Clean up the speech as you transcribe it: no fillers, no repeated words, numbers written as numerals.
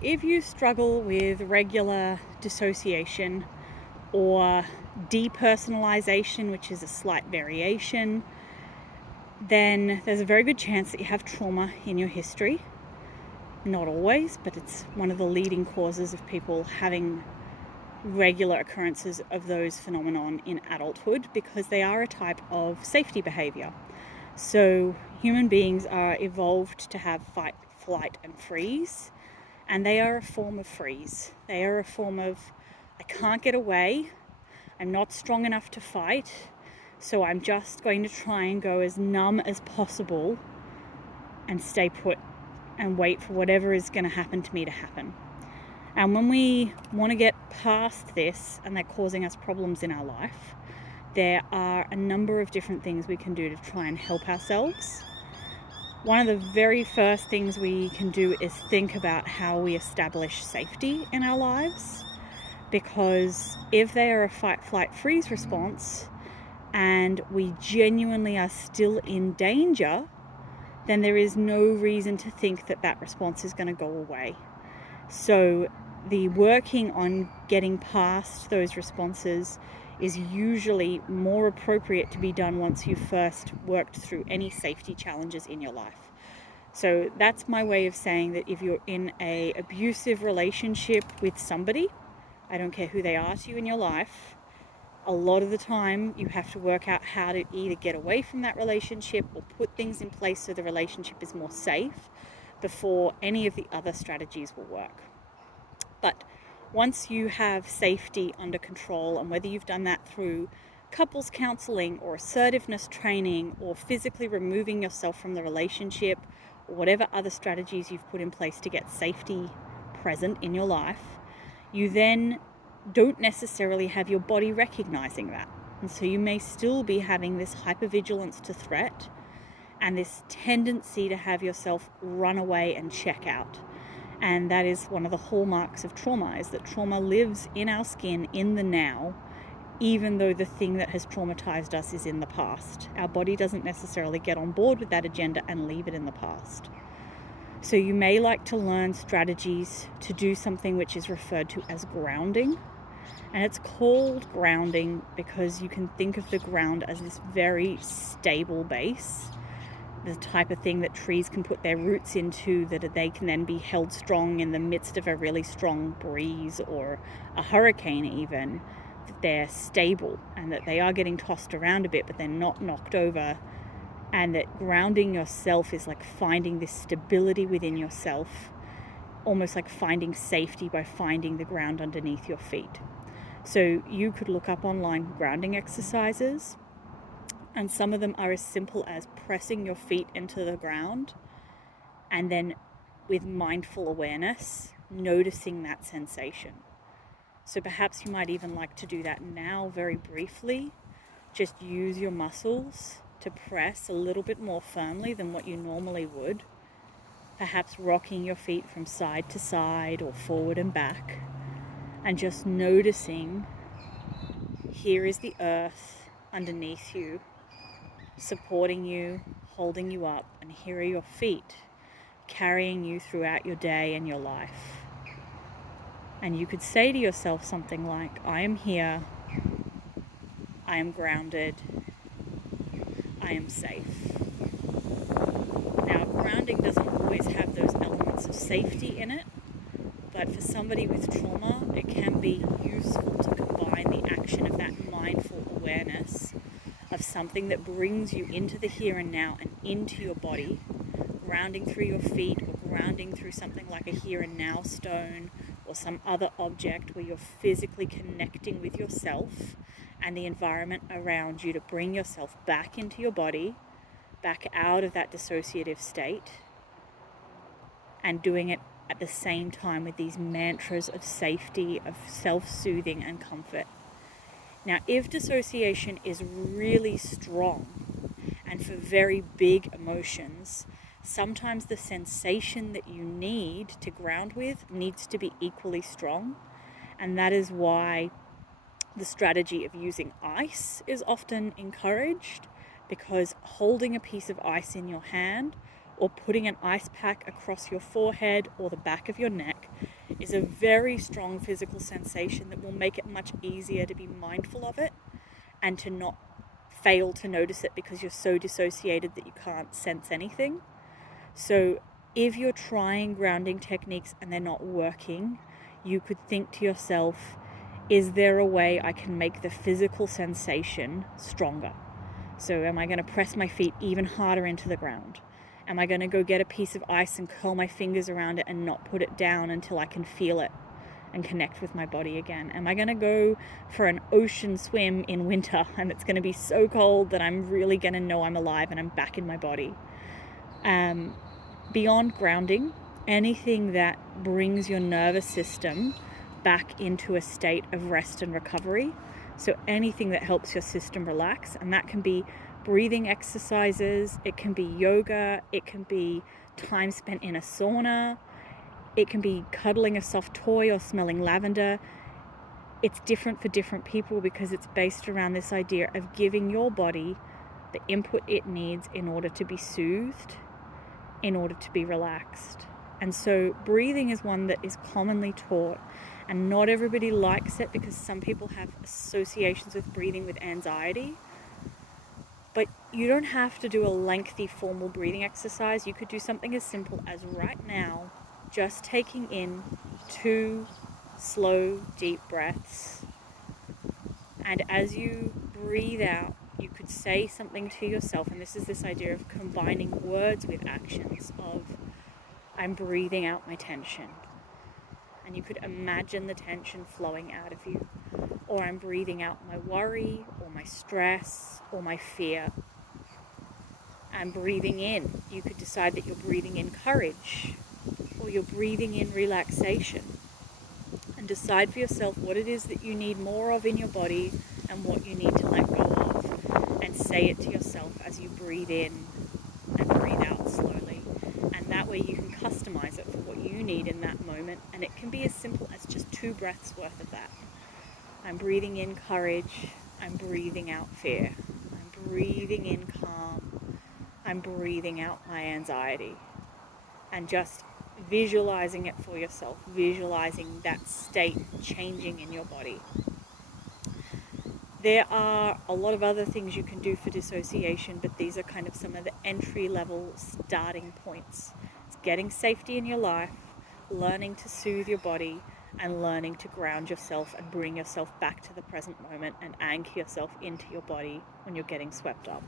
if you struggle with regular dissociation or depersonalization, which is a slight variation, then there's a very good chance that you have trauma in your history. Not always, but it's one of the leading causes of people having regular occurrences of those phenomenon in adulthood, because they are a type of safety behavior. So human beings are evolved to have fight, flight, and freeze, and they are a form of freeze. They are a form of, I can't get away, I'm not strong enough to fight, so I'm just going to try and go as numb as possible and stay put and wait for whatever is going to happen to me to happen. And when we want to get past this and they're causing us problems in our life, there are a number of different things we can do to try and help ourselves. One of the very first things we can do is think about how we establish safety in our lives, because if they are a fight, flight, freeze response and we genuinely are still in danger, then there is no reason to think that that response is going to go away. So the working on getting past those responses is usually more appropriate to be done once you've first worked through any safety challenges in your life. So that's my way of saying that if you're in an abusive relationship with somebody, I don't care who they are to you in your life, a lot of the time you have to work out how to either get away from that relationship or put things in place so the relationship is more safe before any of the other strategies will work. But once you have safety under control, and whether you've done that through couples counseling or assertiveness training or physically removing yourself from the relationship or whatever other strategies you've put in place to get safety present in your life, you then don't necessarily have your body recognizing that. And so you may still be having this hypervigilance to threat and this tendency to have yourself run away and check out. And that is one of the hallmarks of trauma, is that trauma lives in our skin in the now, even though the thing that has traumatized us is in the past. Our body doesn't necessarily get on board with that agenda and leave it in the past. So you may like to learn strategies to do something which is referred to as grounding. And it's called grounding because you can think of the ground as this very stable base, the type of thing that trees can put their roots into, that they can then be held strong in the midst of a really strong breeze or a hurricane even, that they're stable and that they are getting tossed around a bit, but they're not knocked over. And that grounding yourself is like finding this stability within yourself, almost like finding safety by finding the ground underneath your feet. So you could look up online grounding exercises, and some of them are as simple as pressing your feet into the ground and then with mindful awareness, noticing that sensation. So perhaps you might even like to do that now very briefly. Just use your muscles to press a little bit more firmly than what you normally would. Perhaps rocking your feet from side to side or forward and back. And just noticing, here is the earth underneath you, supporting you, holding you up, and here are your feet, carrying you throughout your day and your life. And you could say to yourself something like, I am here, I am grounded, I am safe. Now, grounding doesn't always have those elements of safety in it, but for somebody with trauma, it can be useful to combine the action of that mindful awareness of something that brings you into the here and now and into your body, grounding through your feet or grounding through something like a here and now stone or some other object where you're physically connecting with yourself and the environment around you to bring yourself back into your body, back out of that dissociative state, and doing it at the same time with these mantras of safety, of self-soothing and comfort. Now, if dissociation is really strong and for very big emotions, sometimes the sensation that you need to ground with needs to be equally strong. And that is why the strategy of using ice is often encouraged, because holding a piece of ice in your hand or putting an ice pack across your forehead or the back of your neck is a very strong physical sensation that will make it much easier to be mindful of it and to not fail to notice it because you're so dissociated that you can't sense anything. So if you're trying grounding techniques and they're not working, you could think to yourself, is there a way I can make the physical sensation stronger? So am I going to press my feet even harder into the ground? Am I going to go get a piece of ice and curl my fingers around it and not put it down until I can feel it and connect with my body again? Am I going to go for an ocean swim in winter and it's going to be so cold that I'm really going to know I'm alive and I'm back in my body? Beyond grounding, anything that brings your nervous system back into a state of rest and recovery. So anything that helps your system relax, and that can be breathing exercises, it can be yoga, it can be time spent in a sauna, it can be cuddling a soft toy or smelling lavender. It's different for different people because it's based around this idea of giving your body the input it needs in order to be soothed, in order to be relaxed. And so breathing is one that is commonly taught, and not everybody likes it because some people have associations with breathing with anxiety. But you don't have to do a lengthy formal breathing exercise. You could do something as simple as right now, just taking in 2 slow, deep breaths. And as you breathe out, you could say something to yourself, and this is this idea of combining words with actions of, I'm breathing out my tension. And you could imagine the tension flowing out of you. Or I'm breathing out my worry, or my stress, or my fear. And breathing in, you could decide that you're breathing in courage, or you're breathing in relaxation. And decide for yourself what it is that you need more of in your body and what you need to let go of. And say it to yourself as you breathe in and breathe out slowly. And that way you can customize it for what you need in that moment. And it can be as simple as just 2 breaths worth of that. I'm breathing in courage. I'm breathing out fear. I'm breathing in calm. I'm breathing out my anxiety. And just visualizing it for yourself, visualizing that state changing in your body. There are a lot of other things you can do for dissociation, but these are kind of some of the entry-level starting points. It's getting safety in your life, learning to soothe your body, and learning to ground yourself and bring yourself back to the present moment and anchor yourself into your body when you're getting swept up.